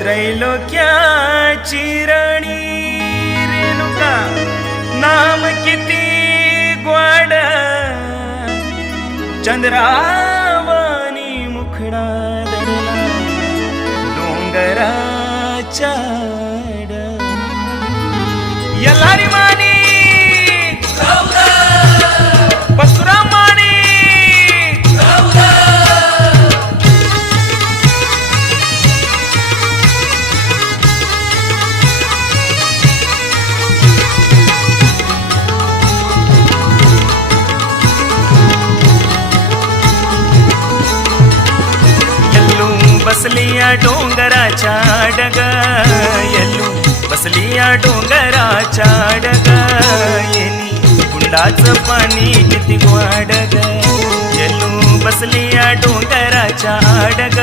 त्रैलोक्याची राणी रेणुका नाम किती ग्वाड चंद्रावानी मुखडा दडला डोंगराच्या आड यल्लारी मानी परशुराम मानी बसलिया डोंगराच्या डग येल्लू बसलिया डोंगराच्या डग येनी कुंडाचं पाणी किती गोड ग येल्लू बसलिया डोंगराच्या डग